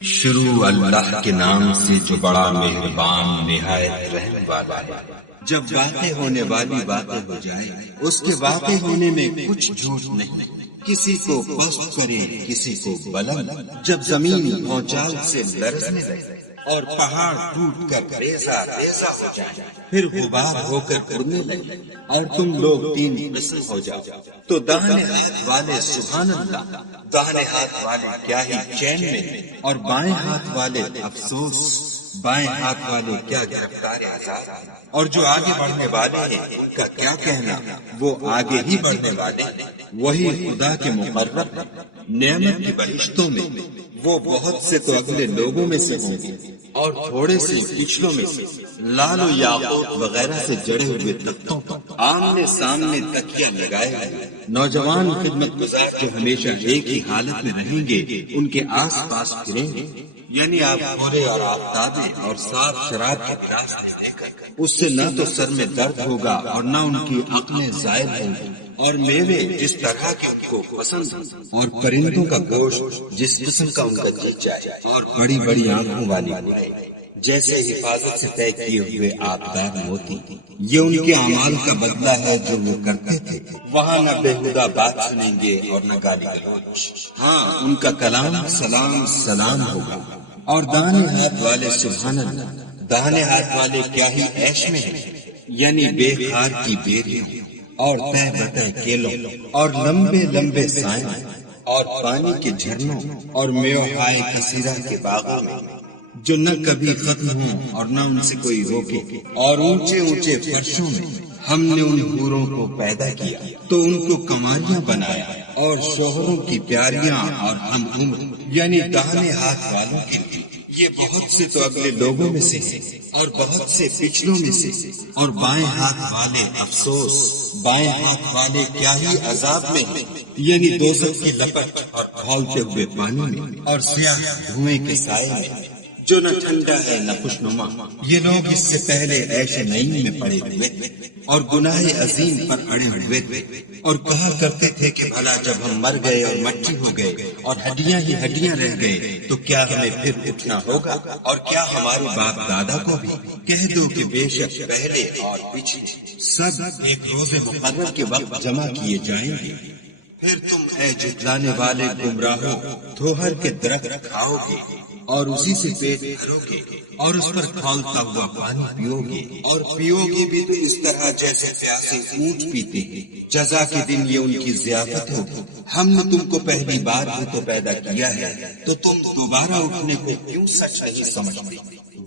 شروع اللہ کے نام سے جو بڑا مہربان نہایت رحم والا ہے۔ جب واقع ہونے والی باتیں ہو جائے اس کے واقع ہونے میں کچھ جھوٹ نہیں، کسی کو پست کرے کسی کو بلند، جب زمین بھونچال سے لرزنے لگے اور پہاڑ ٹوٹ کر ریزہ ریزہ ہو جائے، پھر غبار ہو کر اڑنے لگے اور تم لوگ تین قسم ہو جاؤ، تو داہنے ہاتھ والے سبحان اللہ، داہنے ہاتھ والے کیا ہی چین میں، اور بائیں ہاتھ والے افسوس، بائیں ہاتھ والے کیا گرفتار عذاب، اور جو آگے بڑھنے والے ہیں ان کا کیا کہنا، وہ آگے ہی بڑھنے والے ہیں، وہی خدا کے مقرب ہیں نعمت کی بہشتوں میں، وہ بہت سے تو اگلے لوگوں میں سے ہوں گے اور تھوڑے سے پچھلوں میں سے، لال و یاقوت وغیرہ سے جڑے ہوئے تختوں پر آمنے سامنے تکیہ لگائے ہوئے نوجوان خدمت گزار جو ہمیشہ ایک ہی حالت میں رہیں گے ان کے آس پاس پھریں گے، یعنی آپ بھورے اور آفتابے اور صاف شراب کے گلاس میں دے کر اس سے نہ تو سر میں درد ہوگا اور نہ ان کی عقلیں زائل ہوں گی، اور میوے جس طرح کے ان کو پسند اور پرندوں کا گوشت جس قسم کا ان کا دل چاہے، اور بڑی بڑی آنکھوں والی ہوئے جیسے حفاظت سے طے کیے ہوئے آبدار موتی، یہ ان کے اعمال کا بدلہ ہے جو وہ کرتے تھے، وہاں نہ بےہودہ بات سنیں گے اور نہ گالی گلوچ، ہاں ان کا کلام سلام سلام ہوگا، اور داہنے ہاتھ والے سبحان اللہ، داہنے ہاتھ والے کیا ہی عیش میں ہیں، یعنی بے خار کی بیریاں اور تہ بتہ کیلوں اور لمبے لمبے سائیں اور پانی کے جھرنوں اور میوہائے کثیرہ کے باغوں میں جو نہ کبھی ختم ہوں اور نہ ان سے کوئی روکے، اور اونچے اونچے فرشوں میں ہم نے ان حوروں کو پیدا کیا تو ان کو کماریاں بنایا، اور شوہروں کی پیاریاں اور ہم عمر، یعنی داہنے ہاتھ والوں کے لیے یہ بہت سے تو اگلے لوگوں میں سے ہیں اور بہت سے پچھلوں میں سے، اور بائیں ہاتھ والے افسوس، بائیں ہاتھ والے کیا ہی عذاب میں ہیں، یعنی دوزخ کی لپٹ اور کھولتے ہوئے پانی میں اور سیاہ دھوئیں کے سائے میں جو نہ ٹھنڈا ہے نہ خوشنما، یہ لوگ اس سے پہلے عیش نعیم میں پڑے ہوئے تھے اور گناہ عظیم پر اڑے ہوئے تھے، اور کہا کرتے تھے کہ بھلا جب ہم مر گئے اور مٹی ہو گئے اور ہڈیاں ہی ہڈیاں رہ گئے تو کیا ہمیں پھر اٹھنا ہوگا، اور کیا ہمارے باپ دادا کو بھی؟ کہہ دو کہ بے شک پہلے اور پچھلے سب ایک روز مقرر کے وقت جمع کیے جائیں گے، پھر تم اے جھٹلانے والے گمراہو دھوہر کے درخت کھاؤ گے اور اسی سے پیٹ بھرو گے اور اس پر کھولتا ہوا پانی پیو گے، اور پیو گے بھی تو اس طرح جیسے پیاسے اونٹ پیتے ہیں، جزا کے دن یہ ان کی ضیافت ہوگی، ہم نے تم کو پہلی بار بھی تو پیدا کیا ہے تو تم دوبارہ اٹھنے کو کیوں سچ نہیں سمجھتے؟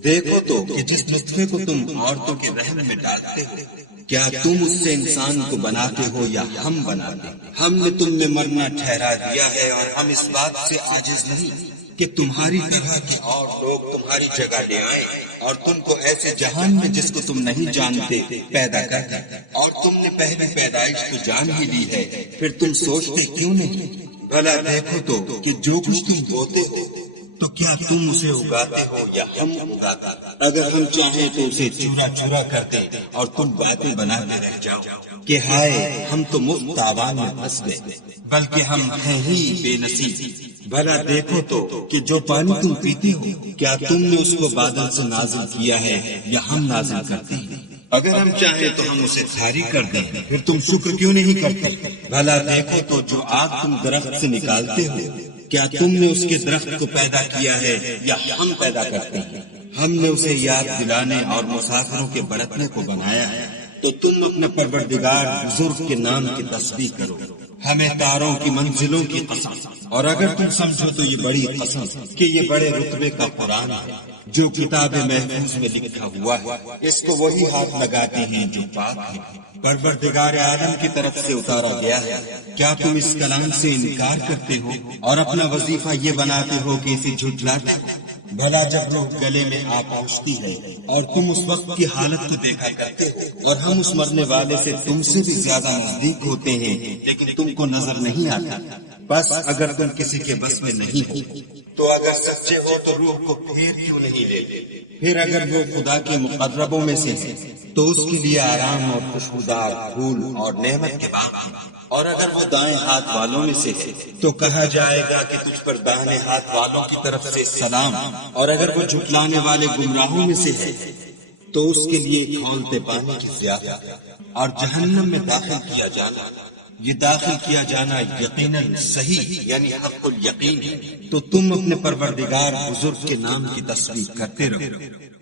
دیکھو تو کہ جس نطفے کو تم عورتوں کے رحم میں ڈالتے ہو کیا تم اس سے انسان کو بناتے ہو یا ہم بناتے؟ ہم نے تم میں مرنا ٹھہرا دیا ہے، اور ہم اس بات سے عاجز نہیں کہ تمہاری طرح کے اور لوگ تمہاری جگہ لے آئیں اور تم کو ایسے جہان میں جس کو تم نہیں جانتے پیدا کر دیں، اور تم نے پہلی پیدائش تو جان ہی لی ہے، پھر تم سوچتے کیوں نہیں؟ بھلا دیکھو تو کہ جو کچھ تم بوتے ہو تو کیا تم اسے اگاتے ہو یا ہم اگاتے؟ اگر ہم چاہیں تو اسے چورا چورا کرتے اور تم باتیں بناتے رہ جاؤ کہ ہائے ہم تو مفت تاوان میں پھنس گئے، بلکہ ہم ہیں ہی بے نصیب۔ بھلا دیکھو تو کہ جو پانی تم پیتے ہو کیا تم نے اس کو بادل سے نازل کیا ہے یا ہم نازل کرتے ہیں؟ اگر ہم چاہیں تو ہم اسے کھاری کر دیں، پھر تم شکر کیوں نہیں کرتے؟ بھلا دیکھو تو جو آگ تم درخت سے نکالتے ہو کیا تم نے اس کے درخت کو پیدا کیا ہے یا ہم پیدا کرتے ہیں؟ ہم نے اسے یاد دلانے اور مسافروں کے بڑھنے کو بنایا ہے، تو تم اپنا پروردگار بزرگ کے نام کی تسبیح کرو، ہمیں تاروں کی منزلوں کی قسم، اور اگر تم سمجھو تو یہ بڑی قسم کہ یہ بڑے رتبے کا قرآن ہے جو کتاب محفوظ میں لکھا ہوا ہے، اس کو وہی ہاتھ لگاتے ہیں جو پاک ہے، پروردگار عالم کی طرف سے اتارا گیا ہے۔ کیا تم اس کلام سے انکار کرتے ہو اور اپنا وظیفہ یہ بناتے ہو کہ اسے جھٹلاتے ہو؟ بھلا جب روح گلے میں آ پہنچتی ہے اور تم اس وقت کی حالت کو دیکھا کرتے ہو، اور ہم اس مرنے والے سے تم سے بھی زیادہ نزدیک ہوتے ہیں لیکن تم کو نظر نہیں آتا، بس اگر تم کسی کے بس میں نہیں ہو تو اگر سچے ہو تو روح کو پھیر کیوں نہیں لیتے؟ پھر اگر وہ خدا کے مقربوں میں سے ہے تو اس کے لیے آرام اور خوشبودار پھول اور نعمت کے باغ ہیں، اور اگر وہ دائیں ہاتھ والوں میں سے ہے تو کہا جائے گا کہ تجھ پر دائیں ہاتھ والوں کی طرف سے سلام، اور اگر وہ جھٹلانے والے گمراہوں میں سے ہے تو اس کے لیے کھولتے پانی کی ضیافت، اور جہنم میں داخل کیا جانا، یہ داخل کیا جانا یقیناً صحیح یعنی حق الیقین ہے۔ تو تم اپنے پروردگار بزرگ کے نام کی تسبیح کرتے رہو۔